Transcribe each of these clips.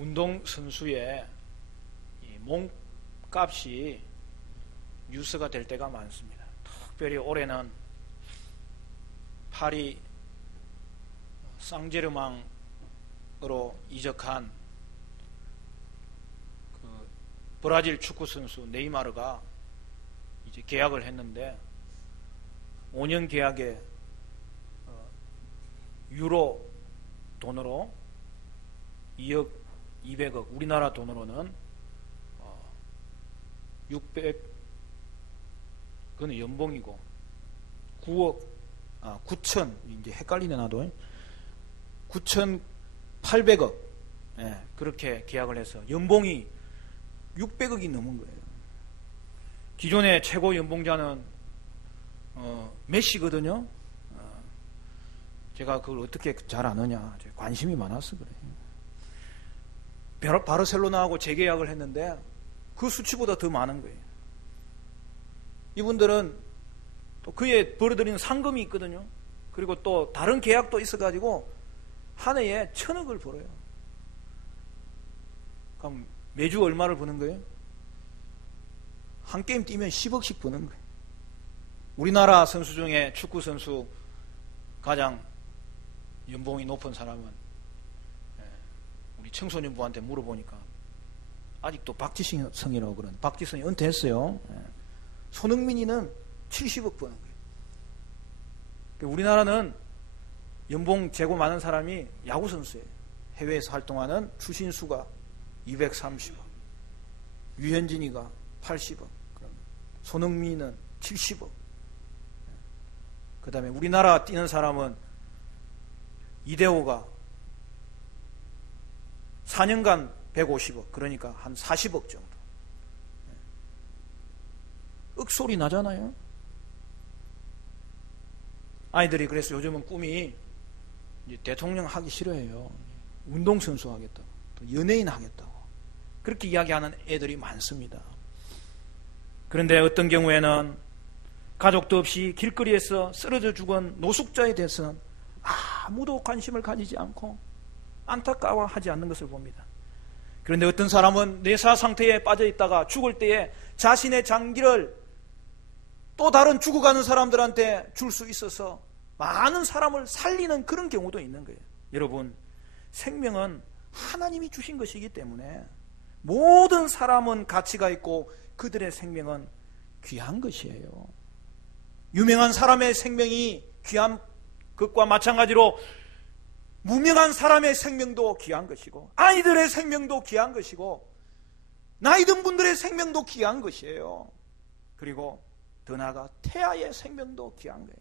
운동선수의 몸값이 뉴스가 될 때가 많습니다. 특별히 올해는 파리 상제르맹으로 이적한 그 브라질 축구선수 네이마르가 이제 계약을 했는데 5년 계약에 유로 돈으로 2억 200억, 우리나라 돈으로는 그건 연봉이고 9천, 이제 헷갈리네 나도. 9,800억, 그렇게 계약을 해서 연봉이 600억이 넘은 거예요. 기존의 최고 연봉자는 메시거든요. 제가 그걸 어떻게 잘 아느냐, 관심이 많아서 그래요. 바르셀로나하고 재계약을 했는데 그 수치보다 더 많은 거예요. 이분들은 또 그에 벌어들이는 상금이 있거든요. 그리고 또 다른 계약도 있어가지고 한 해에 1,000억을 벌어요. 그럼 매주 얼마를 버는 거예요? 한 게임 뛰면 10억씩 버는 거예요. 우리나라 선수 중에 축구 선수 가장 연봉이 높은 사람은 우리 청소년부한테 물어보니까 아직도 박지성이라고 그러는, 박지성이 은퇴했어요. 손흥민이는 70억 버는 거예요. 우리나라는 연봉 재고 많은 사람이 야구 선수예요. 해외에서 활동하는 추신수가 230억, 유현진이가 80억, 손흥민은 70억. 그 다음에 우리나라 뛰는 사람은 이대호가 4년간 150억, 그러니까 한 40억 정도. 억소리 나잖아요. 아이들이 그래서 요즘은 꿈이 이제 대통령 하기 싫어해요. 운동선수 하겠다고, 또 연예인 하겠다고, 그렇게 이야기하는 애들이 많습니다. 그런데 어떤 경우에는 가족도 없이 길거리에서 쓰러져 죽은 노숙자에 대해서는 아무도 관심을 가지지 않고 안타까워하지 않는 것을 봅니다. 그런데 어떤 사람은 뇌사 상태에 빠져 있다가 죽을 때에 자신의 장기를 또 다른 죽어가는 사람들한테 줄 수 있어서 많은 사람을 살리는 그런 경우도 있는 거예요. 여러분, 생명은 하나님이 주신 것이기 때문에 모든 사람은 가치가 있고 그들의 생명은 귀한 것이에요. 유명한 사람의 생명이 귀한 것과 마찬가지로 무명한 사람의 생명도 귀한 것이고, 아이들의 생명도 귀한 것이고, 나이 든 분들의 생명도 귀한 것이에요. 그리고 더 나아가 태아의 생명도 귀한 거예요.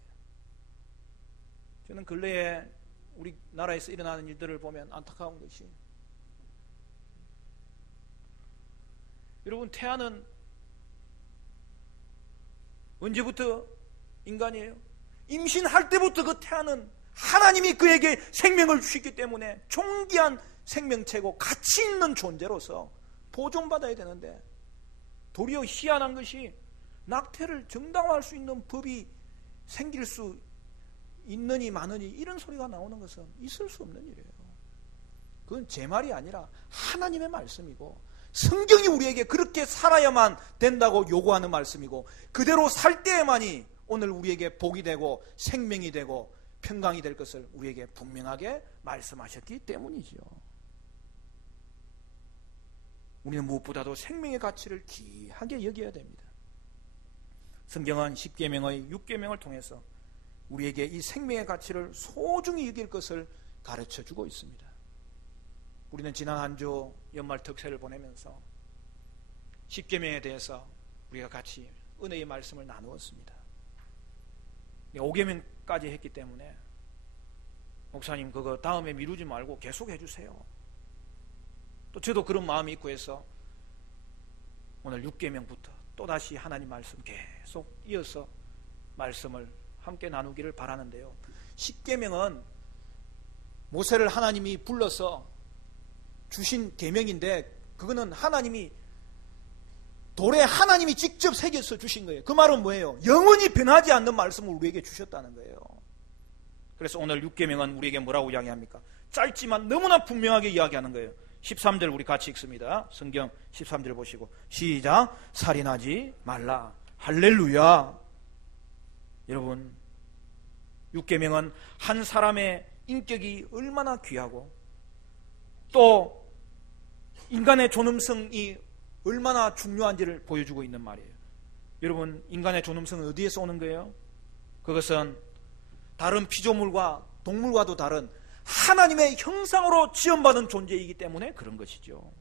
저는 근래에 우리나라에서 일어나는 일들을 보면 안타까운 것이, 여러분, 태아는 언제부터 인간이에요? 임신할 때부터 그 태아는 하나님이 그에게 생명을 주셨기 때문에 존귀한 생명체고 가치 있는 존재로서 보존받아야 되는데, 도리어 희한한 것이 낙태를 정당화할 수 있는 법이 생길 수 있느니 마느니 이런 소리가 나오는 것은 있을 수 없는 일이에요. 그건 제 말이 아니라 하나님의 말씀이고, 성경이 우리에게 그렇게 살아야만 된다고 요구하는 말씀이고, 그대로 살 때에만이 오늘 우리에게 복이 되고 생명이 되고 평강이 될 것을 우리에게 분명하게 말씀하셨기 때문이지요. 우리는 무엇보다도 생명의 가치를 귀하게 여겨야 됩니다. 성경은 10계명의 6계명을 통해서 우리에게 이 생명의 가치를 소중히 여길 것을 가르쳐주고 있습니다. 우리는 지난 한 주 연말 특세를 보내면서 10계명에 대해서 우리가 같이 은혜의 말씀을 나누었습니다. 5계명까지 했기 때문에 목사님 그거 다음에 미루지 말고 계속 해주세요. 또 저도 그런 마음이 있고 해서 오늘 6계명부터 또다시 하나님 말씀 계속 이어서 말씀을 함께 나누기를 바라는데요, 10계명은 모세를 하나님이 불러서 주신 계명인데, 그거는 하나님이 돌에 하나님이 직접 새겨서 주신 거예요. 그 말은 뭐예요? 영원히 변하지 않는 말씀을 우리에게 주셨다는 거예요. 그래서 오늘 6계명은 우리에게 뭐라고 이야기합니까? 짧지만 너무나 분명하게 이야기하는 거예요. 13절 우리 같이 읽습니다. 성경 13절 보시고 시작. 살인하지 말라. 할렐루야. 여러분, 6계명은 한 사람의 인격이 얼마나 귀하고 또 인간의 존엄성이 얼마나 중요한지를 보여주고 있는 말이에요. 여러분, 인간의 존엄성은 어디에서 오는 거예요? 그것은 다른 피조물과 동물과도 다른 하나님의 형상으로 지음받은 존재이기 때문에 그런 것이죠.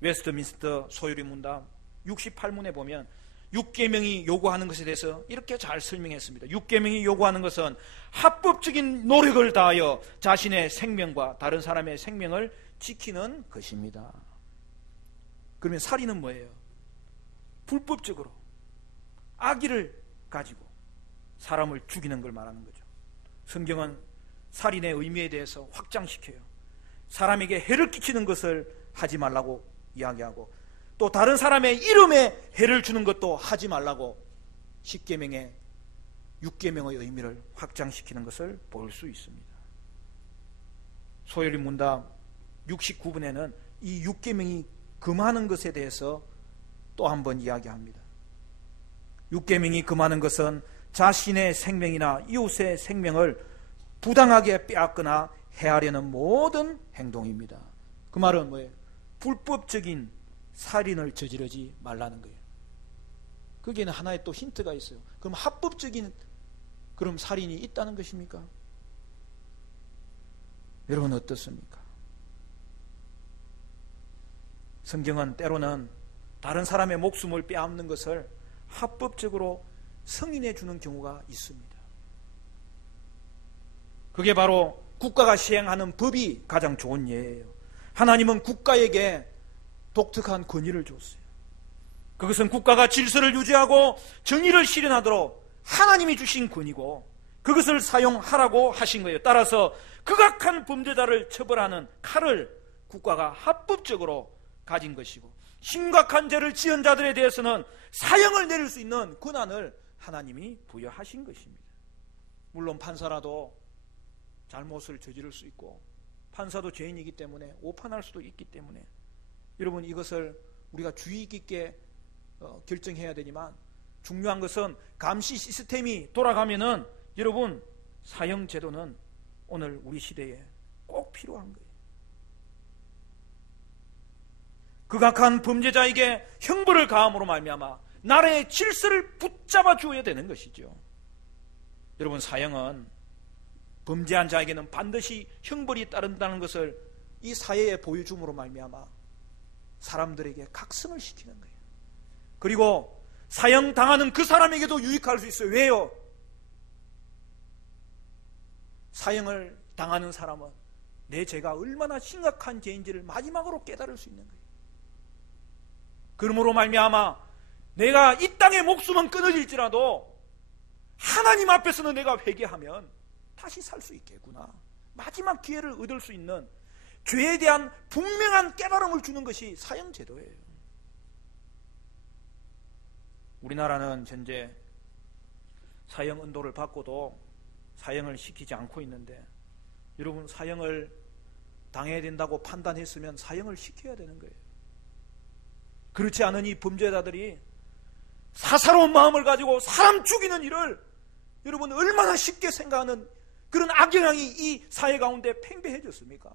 웨스트민스터 소유리 문답 68문에 보면 6계명이 요구하는 것에 대해서 이렇게 잘 설명했습니다. 6계명이 요구하는 것은 합법적인 노력을 다하여 자신의 생명과 다른 사람의 생명을 지키는 것입니다. 그러면 살인은 뭐예요? 불법적으로 악의를 가지고 사람을 죽이는 걸 말하는 거죠. 성경은 살인의 의미에 대해서 확장시켜요. 사람에게 해를 끼치는 것을 하지 말라고 이야기하고 또 다른 사람의 이름에 해를 주는 것도 하지 말라고 10계명의 6계명의 의미를 확장시키는 것을 볼 수 있습니다. 소요리 문답 69분에는 이 6계명이 금하는 것에 대해서 또 한번 이야기합니다. 6계명이 금하는 것은 자신의 생명이나 이웃의 생명을 부당하게 빼앗거나 해하려는 모든 행동입니다. 그 말은 뭐예요? 불법적인 살인을 저지르지 말라는 거예요. 거기에는 하나의 또 힌트가 있어요. 그럼 합법적인 그럼 살인이 있다는 것입니까? 여러분 어떻습니까? 성경은 때로는 다른 사람의 목숨을 빼앗는 것을 합법적으로 승인해 주는 경우가 있습니다. 그게 바로 국가가 시행하는 법이 가장 좋은 예예요. 하나님은 국가에게 독특한 권위를 줬어요. 그것은 국가가 질서를 유지하고 정의를 실현하도록 하나님이 주신 권위고 그것을 사용하라고 하신 거예요. 따라서 극악한 범죄자를 처벌하는 칼을 국가가 합법적으로 가진 것이고 심각한 죄를 지은 자들에 대해서는 사형을 내릴 수 있는 권한을 하나님이 부여하신 것입니다. 물론 판사라도 잘못을 저지를 수 있고 판사도 죄인이기 때문에 오판할 수도 있기 때문에 여러분 이것을 우리가 주의 깊게 결정해야 되지만 중요한 것은 감시 시스템이 돌아가면은 여러분 사형 제도는 오늘 우리 시대에 꼭 필요한 거예요. 극악한 범죄자에게 형벌을 가함으로 말미암아 나라의 질서를 붙잡아 주어야 되는 것이죠. 여러분 사형은 범죄한 자에게는 반드시 형벌이 따른다는 것을 이 사회에 보여줌으로 말미암아 사람들에게 각성을 시키는 거예요. 그리고 사형 당하는 그 사람에게도 유익할 수 있어요. 왜요? 사형을 당하는 사람은 내 죄가 얼마나 심각한 죄인지를 마지막으로 깨달을 수 있는 거예요. 그러므로 말미암아 내가 이 땅의 목숨은 끊어질지라도 하나님 앞에서는 내가 회개하면 다시 살 수 있겠구나. 마지막 기회를 얻을 수 있는 죄에 대한 분명한 깨달음을 주는 것이 사형제도예요. 우리나라는 현재 사형 은도를 받고도 사형을 시키지 않고 있는데 여러분 사형을 당해야 된다고 판단했으면 사형을 시켜야 되는 거예요. 그렇지 않으니 범죄자들이 사사로운 마음을 가지고 사람 죽이는 일을 여러분 얼마나 쉽게 생각하는 그런 악영향이 이 사회 가운데 팽배해졌습니까?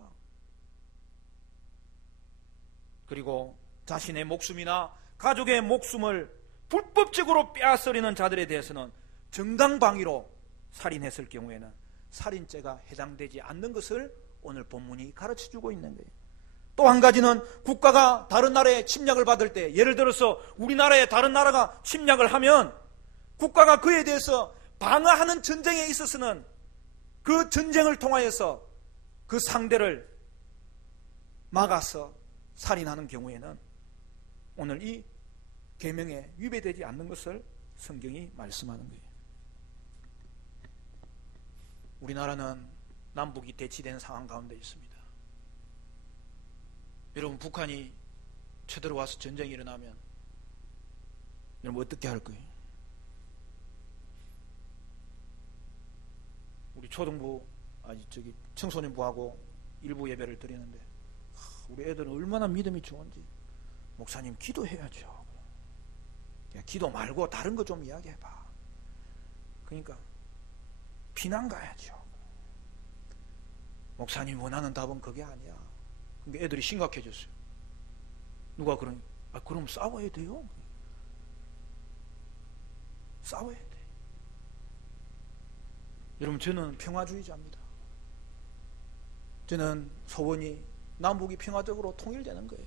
그리고 자신의 목숨이나 가족의 목숨을 불법적으로 빼앗으려는 자들에 대해서는 정당방위로 살인했을 경우에는 살인죄가 해당되지 않는 것을 오늘 본문이 가르쳐주고 있는 거예요. 또 한 가지는 국가가 다른 나라의 침략을 받을 때 예를 들어서 우리나라에 다른 나라가 침략을 하면 국가가 그에 대해서 방어하는 전쟁에 있어서는 그 전쟁을 통하여서 그 상대를 막아서 살인하는 경우에는 오늘 이 계명에 위배되지 않는 것을 성경이 말씀하는 거예요. 우리나라는 남북이 대치된 상황 가운데 있습니다. 여러분 북한이 쳐들어와서 전쟁이 일어나면 여러분 어떻게 할 거예요? 우리 초등부 청소년부하고 일부 예배를 드리는데 우리 애들은 얼마나 믿음이 좋은지. 목사님 기도해야죠. 기도 말고 다른 거 좀 이야기해봐. 그러니까 피난 가야죠. 목사님 원하는 답은 그게 아니야. 그러니까 애들이 심각해졌어요. 누가 그러니? 그럼 싸워야 돼요. 싸워야 돼. 여러분, 저는 평화주의자입니다. 저는 소원이 남북이 평화적으로 통일되는 거예요.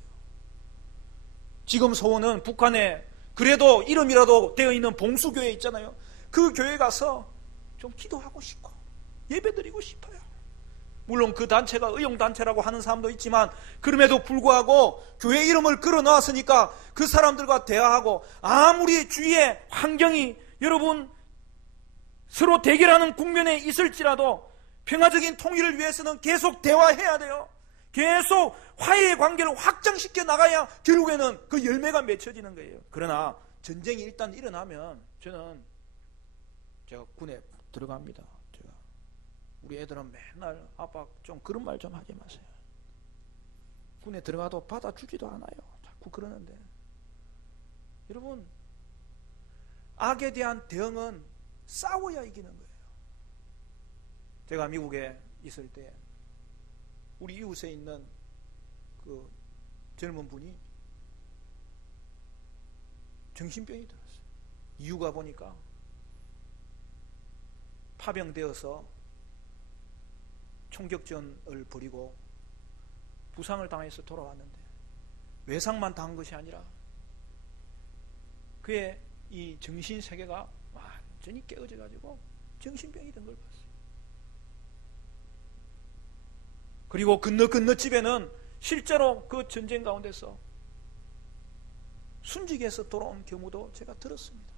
지금 소원은 북한에 그래도 이름이라도 되어 있는 봉수교회 있잖아요. 그 교회 가서 좀 기도하고 싶고 예배드리고 싶어요. 물론 그 단체가 의용단체라고 하는 사람도 있지만 그럼에도 불구하고 교회 이름을 걸어놨으니까 그 사람들과 대화하고, 아무리 주위에 환경이 여러분 서로 대결하는 국면에 있을지라도 평화적인 통일을 위해서는 계속 대화해야 돼요. 계속 화해의 관계를 확장시켜 나가야 결국에는 그 열매가 맺혀지는 거예요. 그러나 전쟁이 일단 일어나면 제가 군에 들어갑니다. 우리 애들은 맨날 아빠 좀 그런 말 좀 하지 마세요. 군에 들어가도 받아주지도 않아요. 자꾸 그러는데, 여러분, 악에 대한 대응은 싸워야 이기는 거예요. 제가 미국에 있을 때 우리 이웃에 있는 그 젊은 분이 정신병이 들었어요. 이유가 보니까 파병되어서 총격전을 벌이고 부상을 당해서 돌아왔는데, 외상만 당한 것이 아니라 그의 이 정신세계가 완전히 깨어져 가지고 정신병이 된 걸 봤어요. 그리고 건너 집에는 실제로 그 전쟁 가운데서 순직해서 돌아온 경우도 제가 들었습니다.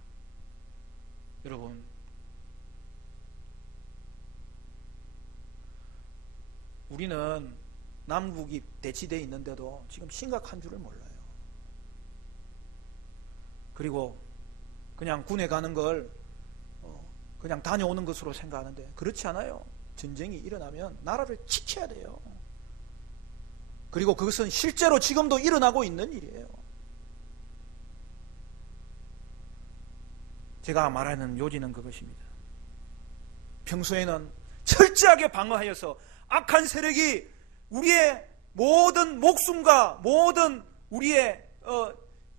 여러분, 우리는 남북이 대치되어 있는데도 지금 심각한 줄을 몰라요. 그리고 그냥 군에 가는 걸 그냥 다녀오는 것으로 생각하는데 그렇지 않아요. 전쟁이 일어나면 나라를 지켜야 돼요. 그리고 그것은 실제로 지금도 일어나고 있는 일이에요. 제가 말하는 요지는 그것입니다. 평소에는 철저하게 방어하여서 악한 세력이 우리의 모든 목숨과 모든 우리의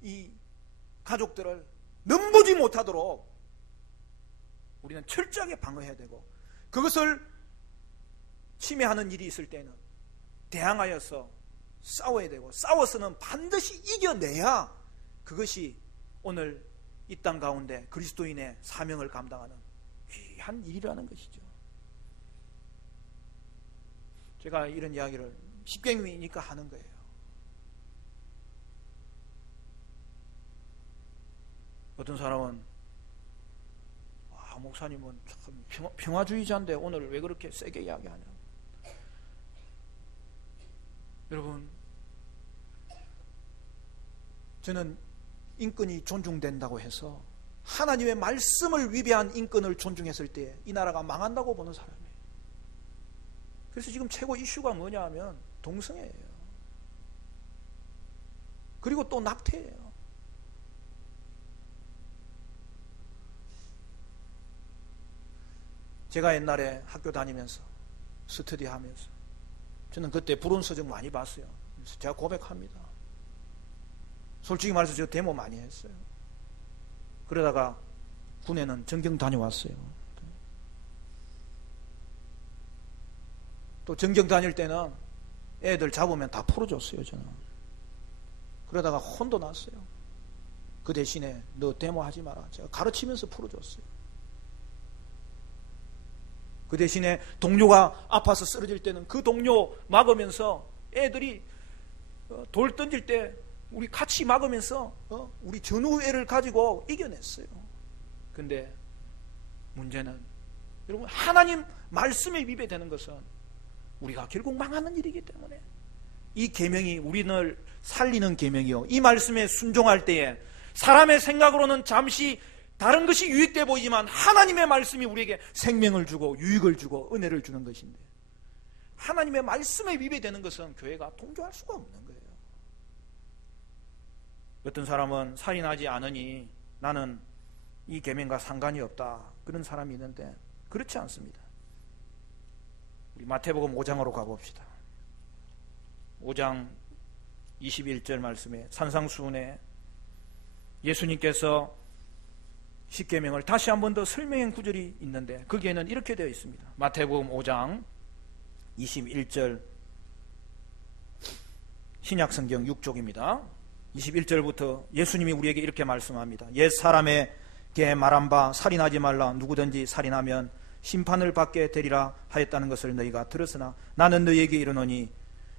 이 가족들을 넘보지 못하도록 우리는 철저하게 방어해야 되고, 그것을 침해하는 일이 있을 때는 대항하여서 싸워야 되고, 싸워서는 반드시 이겨내야 그것이 오늘 이 땅 가운데 그리스도인의 사명을 감당하는 귀한 일이라는 것이죠. 제가 이런 이야기를 십계명이니까 하는 거예요. 어떤 사람은 목사님은 참 평화주의자인데 오늘 왜 그렇게 세게 이야기하냐. 여러분, 저는 인권이 존중된다고 해서 하나님의 말씀을 위배한 인권을 존중했을 때 이 나라가 망한다고 보는 사람이에요. 그래서 지금 최고 이슈가 뭐냐 하면 동성애예요. 그리고 또 낙태예요. 제가 옛날에 학교 다니면서 스터디하면서 저는 그때 불온서적 많이 봤어요. 그래서 제가 고백합니다. 솔직히 말해서 저 데모 많이 했어요. 그러다가 군에는 전경 다녀왔어요. 또 전경 다닐 때는 애들 잡으면 다 풀어줬어요. 저는. 그러다가 혼도 났어요. 그 대신에 너 데모하지 마라. 제가 가르치면서 풀어줬어요. 그 대신에 동료가 아파서 쓰러질 때는 그 동료 막으면서 애들이 돌 던질 때 우리 같이 막으면서 우리 전우애를 가지고 이겨냈어요. 근데 문제는 여러분, 하나님 말씀에 위배되는 것은 우리가 결국 망하는 일이기 때문에 이 계명이 우리를 살리는 계명이요, 이 말씀에 순종할 때에 사람의 생각으로는 잠시 다른 것이 유익돼 보이지만 하나님의 말씀이 우리에게 생명을 주고 유익을 주고 은혜를 주는 것인데, 하나님의 말씀에 위배되는 것은 교회가 동조할 수가 없는 거예요. 어떤 사람은 살인하지 않으니 나는 이 계명과 상관이 없다, 그런 사람이 있는데 그렇지 않습니다. 우리 마태복음 5장으로 가봅시다. 5장 21절 말씀에 산상수훈에 예수님께서 십계명을 다시 한 번 더 설명한 구절이 있는데 거기에는 이렇게 되어 있습니다. 마태복음 5장 21절, 신약성경 6쪽입니다. 21절부터 예수님이 우리에게 이렇게 말씀합니다. 옛 사람에게 말한 바 살인하지 말라, 누구든지 살인하면 심판을 받게 되리라 하였다는 것을 너희가 들었으나 나는 너희에게 이르노니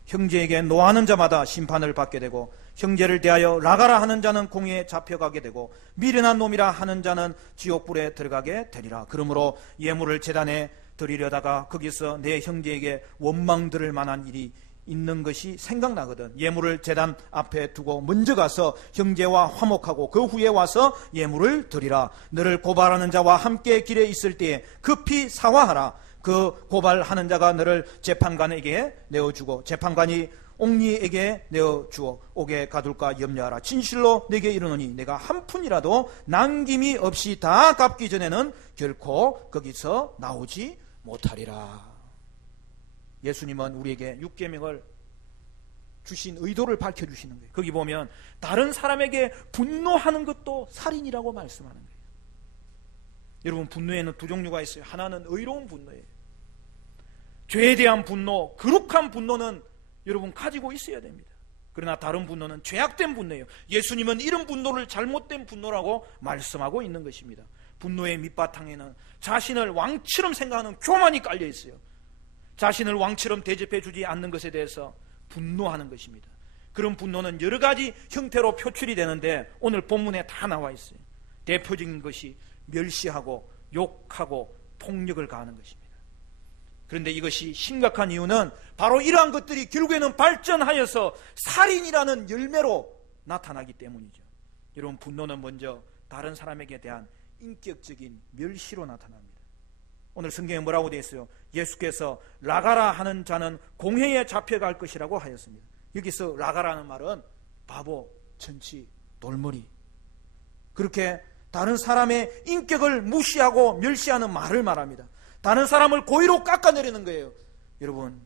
형제에게 노하는 자마다 심판을 받게 되고 형제를 대하여 나가라 하는 자는 공회에 잡혀가게 되고 미련한 놈이라 하는 자는 지옥불에 들어가게 되리라. 그러므로 예물을 제단에 드리려다가 거기서 내 형제에게 원망 들을 만한 일이 있는 것이 생각나거든 예물을 제단 앞에 두고 먼저 가서 형제와 화목하고 그 후에 와서 예물을 드리라. 너를 고발하는 자와 함께 길에 있을 때에 급히 사화하라. 그 고발하는 자가 너를 재판관에게 내어주고 재판관이 옥리에게 내어주어 옥에 가둘까 염려하라. 진실로 내게 이르노니 내가 한 푼이라도 남김이 없이 다 갚기 전에는 결코 거기서 나오지 못하리라. 예수님은 우리에게 육계명을 주신 의도를 밝혀주시는 거예요. 거기 보면 다른 사람에게 분노하는 것도 살인이라고 말씀하는 거예요. 여러분, 분노에는 두 종류가 있어요. 하나는 의로운 분노예요. 죄에 대한 분노, 거룩한 분노는 여러분 가지고 있어야 됩니다. 그러나 다른 분노는 죄악된 분노예요. 예수님은 이런 분노를 잘못된 분노라고 말씀하고 있는 것입니다. 분노의 밑바탕에는 자신을 왕처럼 생각하는 교만이 깔려 있어요. 자신을 왕처럼 대접해 주지 않는 것에 대해서 분노하는 것입니다. 그런 분노는 여러 가지 형태로 표출이 되는데 오늘 본문에 다 나와 있어요. 대표적인 것이 멸시하고 욕하고 폭력을 가하는 것입니다. 그런데 이것이 심각한 이유는 바로 이러한 것들이 결국에는 발전하여서 살인이라는 열매로 나타나기 때문이죠. 여러분, 분노는 먼저 다른 사람에게 대한 인격적인 멸시로 나타납니다. 오늘 성경에 뭐라고 되어 있어요? 예수께서 라가라 하는 자는 공회에 잡혀갈 것이라고 하였습니다. 여기서 라가라는 말은 바보, 천치, 돌머리, 그렇게 다른 사람의 인격을 무시하고 멸시하는 말을 말합니다. 다른 사람을 고의로 깎아내리는 거예요. 여러분,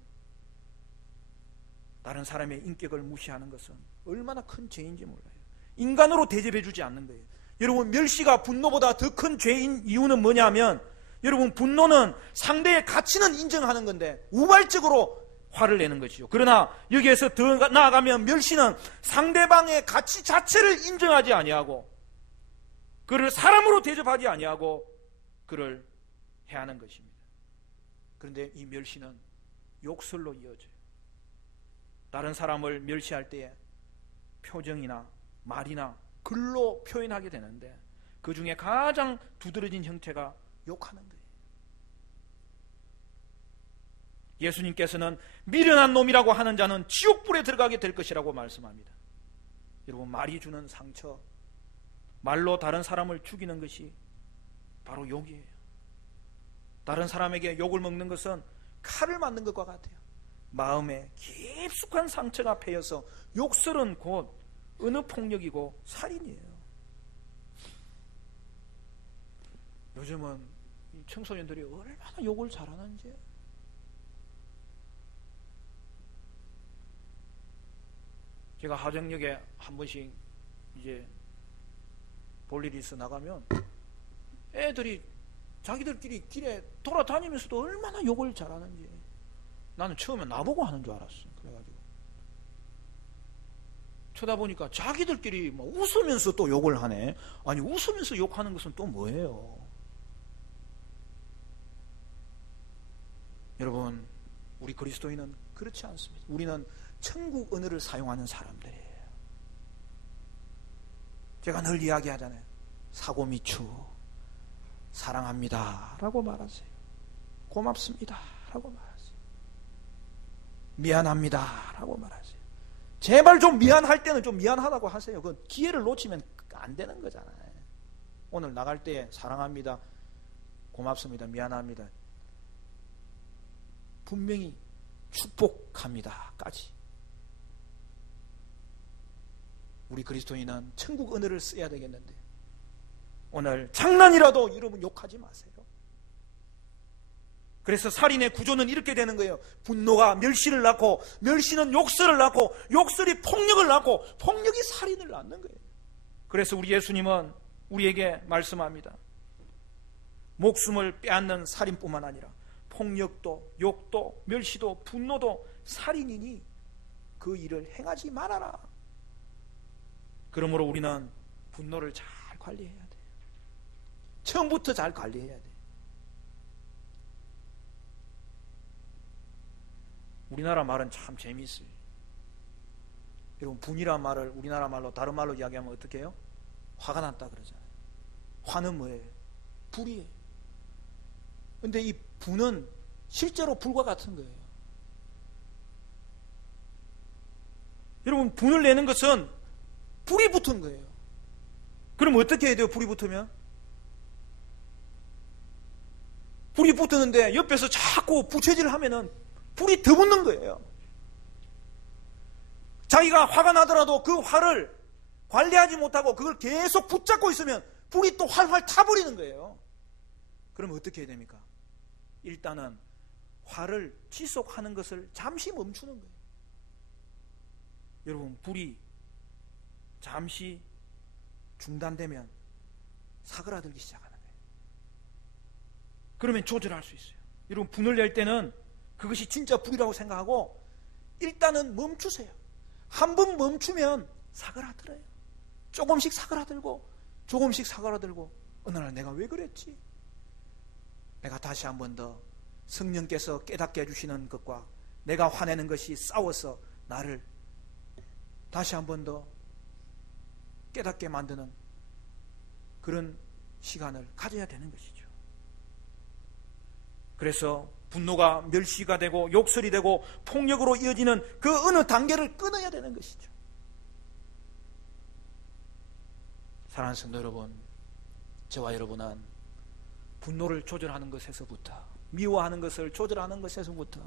다른 사람의 인격을 무시하는 것은 얼마나 큰 죄인지 몰라요. 인간으로 대접해 주지 않는 거예요. 여러분, 멸시가 분노보다 더 큰 죄인 이유는 뭐냐면, 여러분, 분노는 상대의 가치는 인정하는 건데 우발적으로 화를 내는 것이죠. 그러나 여기에서 더 나아가면 멸시는 상대방의 가치 자체를 인정하지 아니하고 그를 사람으로 대접하지 아니하고 그를 해하는 것입니다. 그런데 이 멸시는 욕설로 이어져요. 다른 사람을 멸시할 때에 표정이나 말이나 글로 표현하게 되는데 그 중에 가장 두드러진 형태가 욕하는 거예요. 예수님께서는 미련한 놈이라고 하는 자는 지옥불에 들어가게 될 것이라고 말씀합니다. 여러분, 말이 주는 상처, 말로 다른 사람을 죽이는 것이 바로 욕이에요. 다른 사람에게 욕을 먹는 것은 칼을 맞는 것과 같아요. 마음에 깊숙한 상처가 패여서 욕설은 곧 어느 폭력이고 살인이에요. 요즘은 이 청소년들이 얼마나 욕을 잘하는지. 제가 하정역에 한 번씩 이제 볼 일이 있어 나가면 애들이 자기들끼리 길에 돌아다니면서도 얼마나 욕을 잘하는지. 나는 처음에 나보고 하는 줄 알았어. 그래가지고 쳐다보니까 자기들끼리 뭐 웃으면서 또 욕을 하네. 아니, 웃으면서 욕하는 것은 또 뭐예요? 여러분, 우리 그리스도인은 그렇지 않습니다. 우리는 천국 언어를 사용하는 사람들이에요. 제가 늘 이야기하잖아요. 사고미추, 사랑합니다 라고 말하세요. 고맙습니다 라고 말하세요. 미안합니다 라고 말하세요. 제발 좀 미안할 때는 좀 미안하다고 하세요. 그 기회를 놓치면 안 되는 거잖아요. 오늘 나갈 때 사랑합니다, 고맙습니다, 미안합니다. 분명히 축복합니다까지. 우리 그리스도인은 천국 언어를 써야 되겠는데 오늘 장난이라도 여러분 욕하지 마세요. 그래서 살인의 구조는 이렇게 되는 거예요. 분노가 멸시를 낳고, 멸시는 욕설을 낳고, 욕설이 폭력을 낳고, 폭력이 살인을 낳는 거예요. 그래서 우리 예수님은 우리에게 말씀합니다. 목숨을 빼앗는 살인뿐만 아니라 폭력도, 욕도, 멸시도, 분노도 살인이니 그 일을 행하지 말아라. 그러므로 우리는 분노를 잘 관리해야 돼요. 처음부터 잘 관리해야 돼요. 우리나라 말은 참 재미있어요. 여러분, 분이란 말을 우리나라 말로 다른 말로 이야기하면 어떻게 해요? 화가 났다 그러잖아요. 화는 뭐예요? 불이에요. 근데 이 분은 실제로 불과 같은 거예요. 여러분, 분을 내는 것은 불이 붙은 거예요. 그럼 어떻게 해야 돼요? 불이 붙으면? 불이 붙었는데 옆에서 자꾸 부채질을 하면은 불이 더 붙는 거예요. 자기가 화가 나더라도 그 화를 관리하지 못하고 그걸 계속 붙잡고 있으면 불이 또 활활 타버리는 거예요. 그러면 어떻게 해야 됩니까? 일단은 화를 지속하는 것을 잠시 멈추는 거예요. 여러분, 불이 잠시 중단되면 사그라들기 시작하는 거예요. 그러면 조절할 수 있어요. 여러분, 분을 낼 때는 그것이 진짜 불이라고 생각하고 일단은 멈추세요. 한 번 멈추면 사그라들어요. 조금씩 사그라들고 조금씩 사그라들고 어느 날 내가 왜 그랬지? 내가 다시 한 번 더 성령께서 깨닫게 해주시는 것과 내가 화내는 것이 싸워서 나를 다시 한 번 더 깨닫게 만드는 그런 시간을 가져야 되는 것이죠. 그래서 분노가 멸시가 되고 욕설이 되고 폭력으로 이어지는 그 어느 단계를 끊어야 되는 것이죠. 사랑하는 성도 여러분, 저와 여러분은 분노를 조절하는 것에서부터, 미워하는 것을 조절하는 것에서부터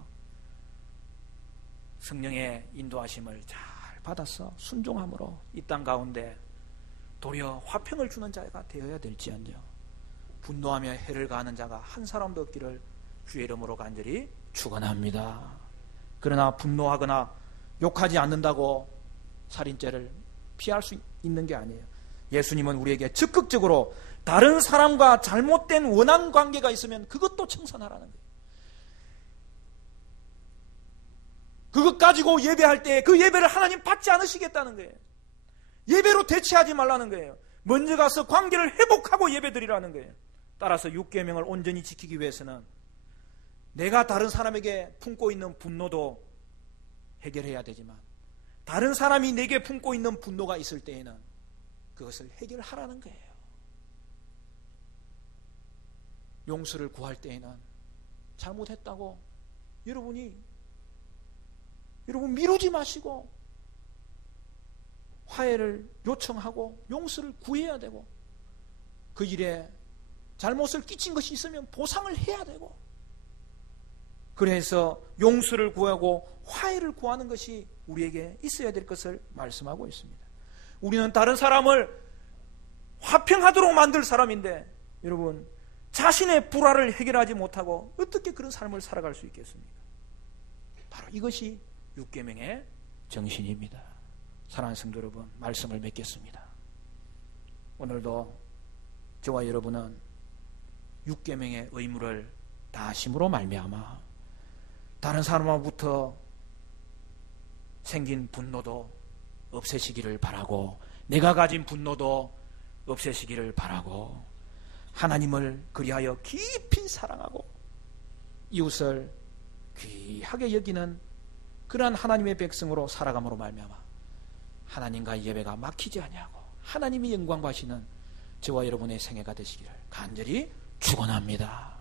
성령의 인도하심을 잘 받아서 순종함으로 이 땅 가운데 도리어 화평을 주는 자가 되어야 될지언정 분노하며 해를 가하는 자가 한 사람도 없기를 주의 이름으로 간절히 축원합니다. 그러나 분노하거나 욕하지 않는다고 살인죄를 피할 수 있는 게 아니에요. 예수님은 우리에게 적극적으로 다른 사람과 잘못된 원한 관계가 있으면 그것도 청산하라는 거예요. 그것 가지고 예배할 때 그 예배를 하나님 받지 않으시겠다는 거예요. 예배로 대체하지 말라는 거예요. 먼저 가서 관계를 회복하고 예배드리라는 거예요. 따라서 6계명을 온전히 지키기 위해서는 내가 다른 사람에게 품고 있는 분노도 해결해야 되지만 다른 사람이 내게 품고 있는 분노가 있을 때에는 그것을 해결하라는 거예요. 용서를 구할 때에는 잘못했다고 여러분 미루지 마시고 화해를 요청하고 용서를 구해야 되고 그 일에 잘못을 끼친 것이 있으면 보상을 해야 되고 그래서 용서를 구하고 화해를 구하는 것이 우리에게 있어야 될 것을 말씀하고 있습니다. 우리는 다른 사람을 화평하도록 만들 사람인데 여러분 자신의 불화를 해결하지 못하고 어떻게 그런 삶을 살아갈 수 있겠습니까? 바로 이것이 6계명의 정신입니다. 사랑하는 성도 여러분, 말씀을 맺겠습니다. 오늘도 저와 여러분은 6계명의 의무를 다하심으로 말미암아 다른 사람으로부터 생긴 분노도 없애시기를 바라고 내가 가진 분노도 없애시기를 바라고 하나님을 그리하여 깊이 사랑하고 이웃을 귀하게 여기는 그러한 하나님의 백성으로 살아감으로 말미암아 하나님과의 예배가 막히지 아니하고 하나님이 영광 받으시는 저와 여러분의 생애가 되시기를 간절히 축원합니다.